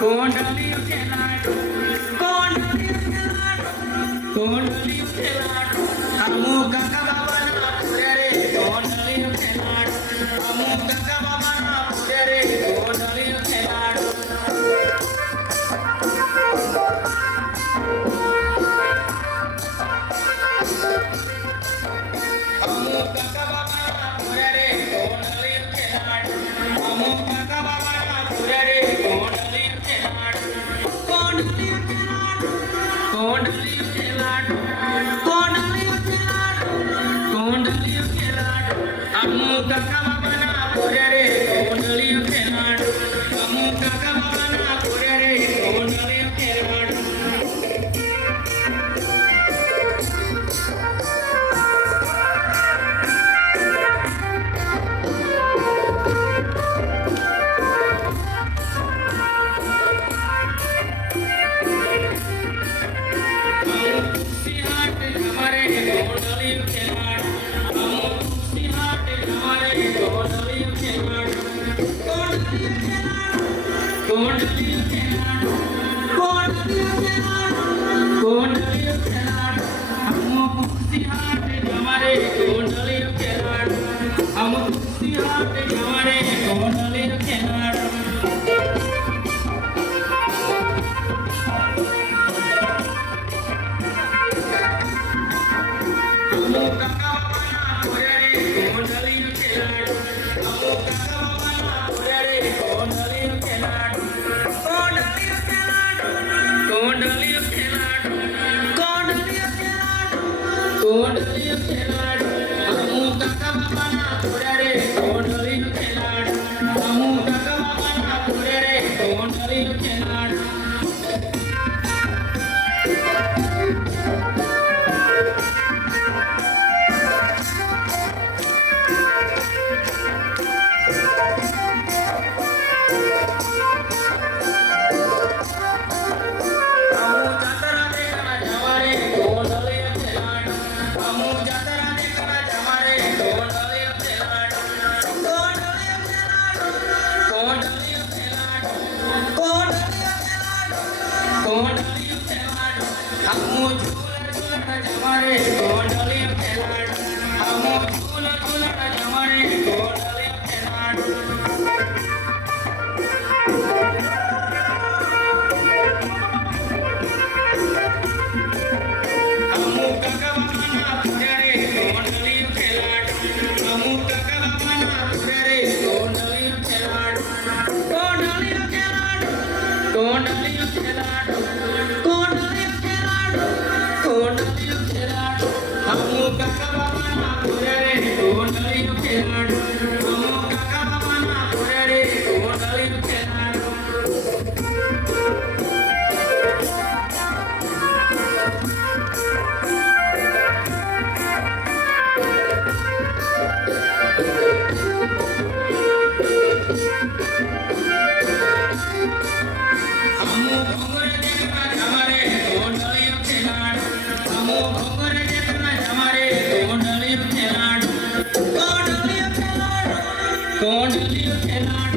कोंडलियों के लाडू कोंडलियों के लाडू कोंडलियों के लाडू हमू काका बाबा ना पूरे रे कोंडलियों के लाडू हमू काका बाबा ना पूरे रे कोंडलियों के लाडू हमू काका बाबा ना पूरे रे कोंडलियों के लाडू हमू काका बाबा ना पूरे रे कोंडलियों के लाडू कोंडलियों के लाडू कोंडलियों के लाडू कोंडलियों के लाडू कोंडलियों के लाडू हमू काका बाबा ना पूरे रे कोंडलियों के लाडू हमू काका बाबा ना पूरे रे कोंडलियों के लाडू कोंडलियों के लाडू